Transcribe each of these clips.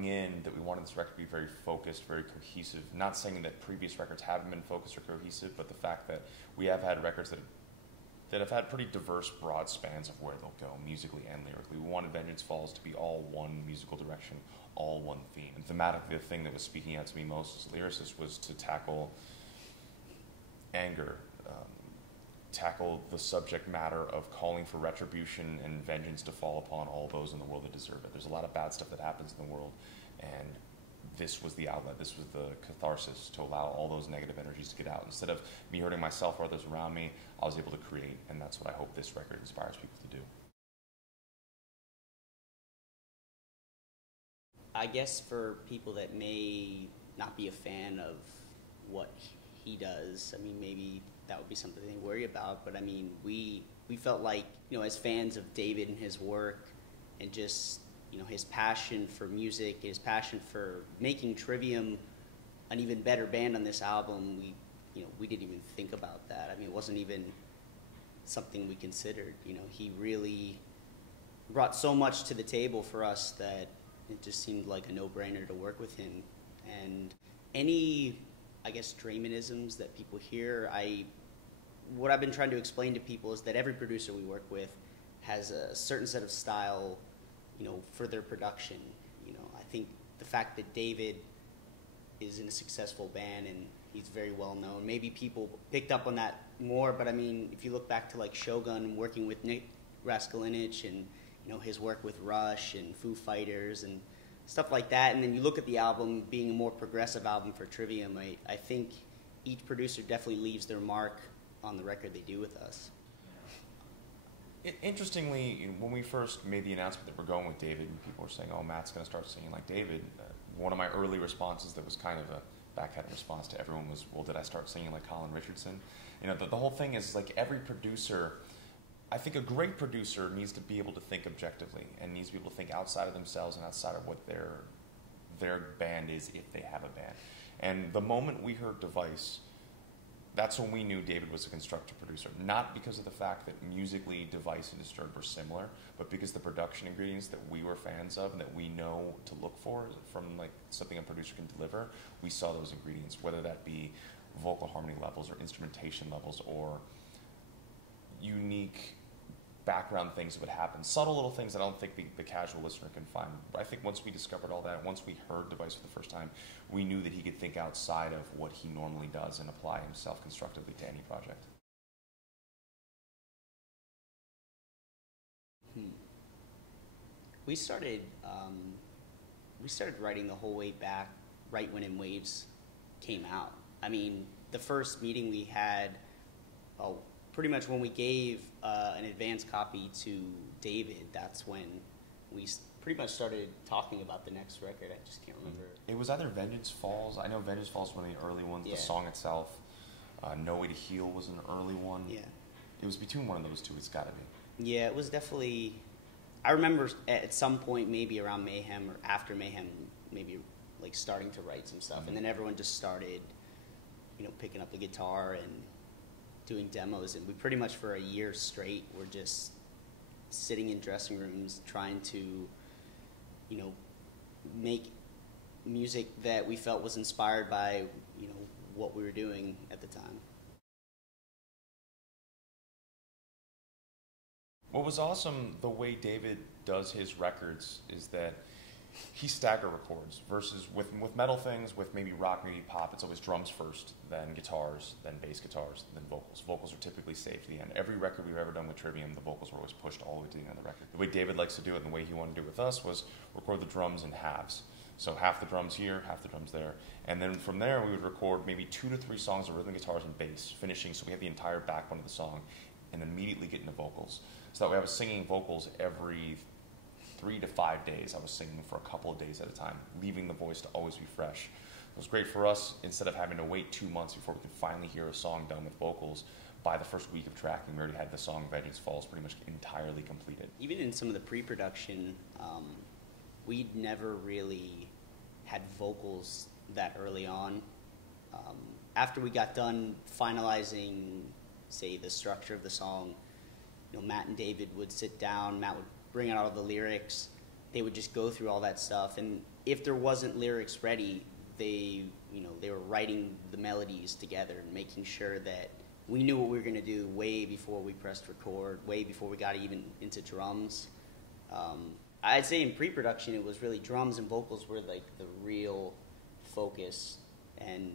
coming in that we wanted this record to be very focused, very cohesive. Not saying that previous records haven't been focused or cohesive, but the fact that we have had records that have had pretty diverse, broad spans of where they'll go, musically and lyrically. We wanted Vengeance Falls to be all one musical direction, all one theme. And thematically, the thing that was speaking out to me most as a lyricist was to tackle anger, tackle the subject matter of calling for retribution and vengeance to fall upon all those in the world that deserve it. There's a lot of bad stuff that happens in the world, and this was the outlet, this was the catharsis to allow all those negative energies to get out. Instead of me hurting myself or others around me, I was able to create, and that's what I hope this record inspires people to do. I guess for people that may not be a fan of what he does, I mean, maybe that would be something they worry about, but I mean, we felt like, you know, as fans of David and his work, and just, you know, his passion for music, his passion for making Trivium an even better band on this album, we didn't even think about that. I mean, it wasn't even something we considered. You know, he really brought so much to the table for us that it just seemed like a no-brainer to work with him. And any, I guess, Draymanisms that people hear, what I've been trying to explain to people is that every producer we work with has a certain set of style, you know, for their production. You know, I think the fact that David is in a successful band and he's very well known, maybe people picked up on that more, but I mean, if you look back to like Shogun, working with Nick Raskulinecz, and, you know, his work with Rush and Foo Fighters and stuff like that, and then you look at the album being a more progressive album for Trivium, I think each producer definitely leaves their mark on the record they do with us. Interestingly, when we first made the announcement that we're going with David, and people were saying, oh, Matt's going to start singing like David, one of my early responses that was kind of a backhanded response to everyone was, well, did I start singing like Colin Richardson? You know, the whole thing is, like, every producer, I think a great producer needs to be able to think objectively and needs to be able to think outside of themselves and outside of what their band is, if they have a band. And the moment we heard Device, that's when we knew David was a constructive producer. Not because of the fact that musically Device and Disturbed were similar, but because the production ingredients that we were fans of and that we know to look for from, like, something a producer can deliver, we saw those ingredients, whether that be vocal harmony levels or instrumentation levels or unique background things that would happen, subtle little things that I don't think the casual listener can find. But I think once we discovered all that, once we heard Device for the first time, we knew that he could think outside of what he normally does and apply himself constructively to any project. We started writing the whole way back right when In Waves came out. I mean, the first meeting we had, pretty much when we gave an advance copy to David, that's when we pretty much started talking about the next record. I just can't remember. It was either Vengeance Falls. I know Vengeance Falls was one of the early ones. Yeah. The song itself, No Way to Heal was an early one. Yeah. It was between one of those two. It's got to be. Yeah, it was definitely. I remember at some point, maybe around Mayhem or after Mayhem, maybe like starting to write some stuff, and then everyone just started, you know, picking up the guitar and doing demos, and we pretty much for a year straight were just sitting in dressing rooms trying to, you know, make music that we felt was inspired by, you know, what we were doing at the time. What was awesome, the way David does his records, is that he stagger records versus with metal things, with maybe rock, maybe pop, it's always drums first, then guitars, then bass guitars, then vocals. Vocals are typically saved to the end. Every record we've ever done with Trivium, the vocals were always pushed all the way to the end of the record. The way David likes to do it and the way he wanted to do it with us was record the drums in halves. So half the drums here, half the drums there. And then from there we would record maybe 2 to 3 songs of rhythm guitars and bass, finishing so we have the entire backbone of the song, and immediately get into vocals. So that way I was singing vocals every 3 to 5 days. I was singing for a couple of days at a time, leaving the voice to always be fresh. It was great for us, instead of having to wait 2 months before we could finally hear a song done with vocals. By the first week of tracking, we already had the song Vengeance Falls pretty much entirely completed. Even in some of the pre-production, we'd never really had vocals that early on. After we got done finalizing, say, the structure of the song, you know, Matt and David would sit down, Matt would bring out all the lyrics, they would just go through all that stuff, and if there wasn't lyrics ready, they were writing the melodies together and making sure that we knew what we were going to do way before we pressed record, way before we got even into drums. I'd say in pre-production it was really drums and vocals were like the real focus, and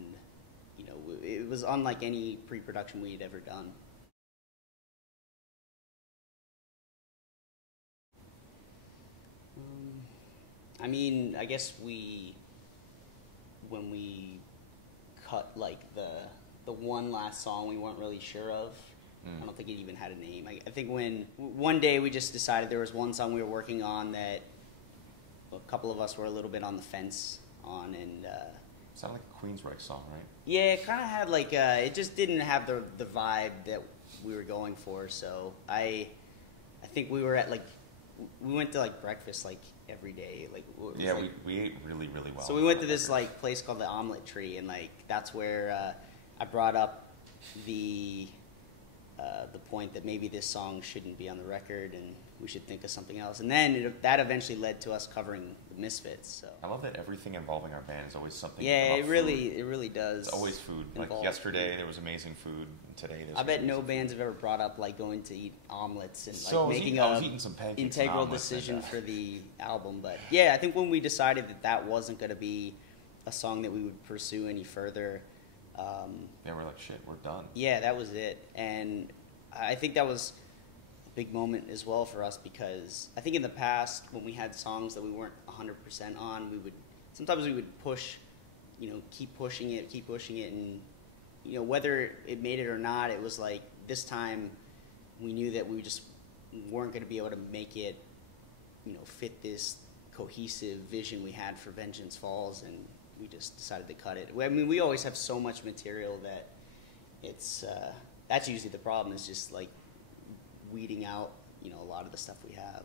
it was unlike any pre-production we had ever done. I mean, I guess when we cut like the one last song we weren't really sure of. I don't think it even had a name. I think when one day we just decided there was one song we were working on that a couple of us were a little bit on the fence on, and sounded like a Queensryche song, right? Yeah, it kind of had like it just didn't have the vibe that we were going for. So I think we were at we went to like breakfast like every day. Yeah, we ate really well. So we went to this like place called the Omelet Tree, and like that's where I brought up the point that maybe this song shouldn't be on the record and we should think of something else. And then that eventually led to us covering the Misfits. So I love that everything involving our band is always something. Yeah, about it really does. It's always food. Like yesterday there was amazing food, and today there's. I bet no bands have ever brought up like going to eat omelets and so making I was eating some pancakes integral decision for the album. But yeah, I think when we decided that wasn't going to be a song that we would pursue any further. Yeah, we're like, shit, we're done. Yeah, that was it. And I think that was a big moment as well for us, because I think in the past when we had songs that we weren't 100% on, sometimes we would push, keep pushing it, and whether it made it or not, it was like this time we knew that we just weren't going to be able to make it, fit this cohesive vision we had for Vengeance Falls, and we just decided to cut it. I mean, we always have so much material that it's that's usually the problem, is just like weeding out a lot of the stuff we have.